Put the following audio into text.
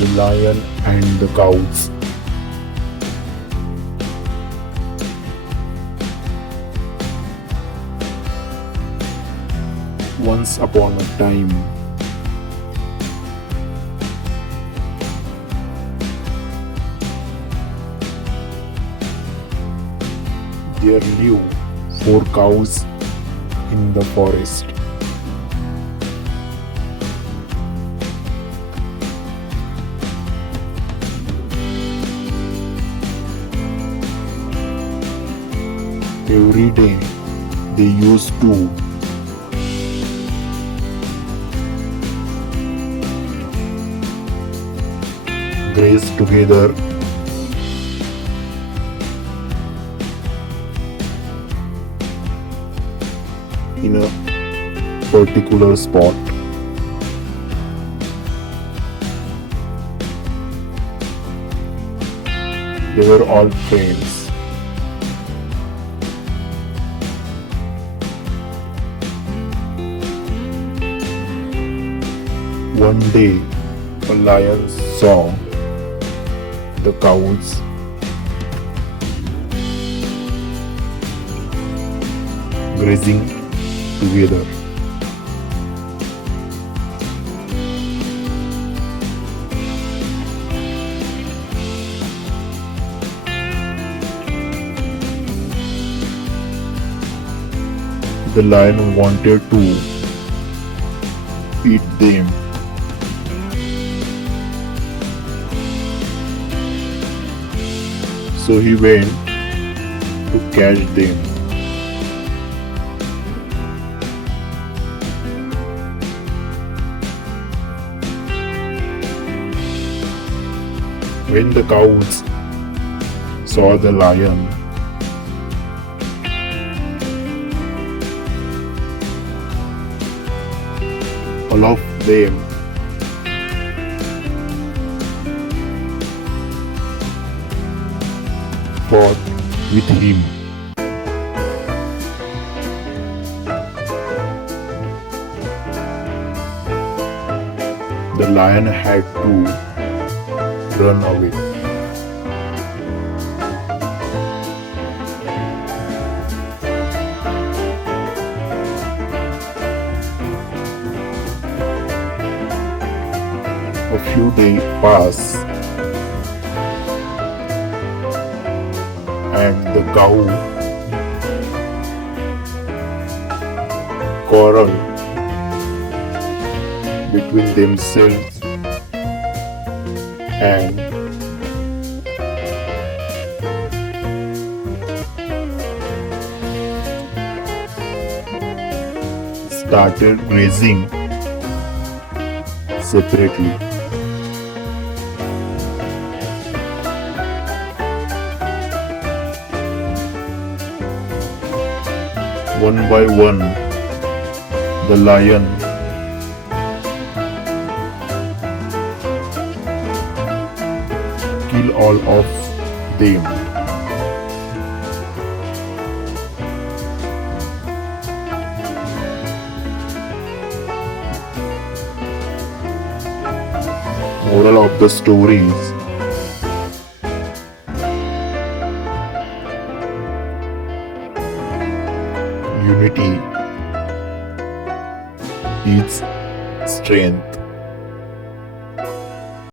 The Lion and the Cows. Once upon a time, there lived four cows in the forest. Every day they used to graze together in a particular spot. They were all friends. One day, a lion saw the cows grazing together. The lion wanted to eat them. So he went to catch them. When the cows saw the lion, all of them fought with him. The lion had to run away. A few days passed, and the cow quarreled between themselves and started grazing separately. One by one, the lion killed all of them. Moral of the story is unity is strength.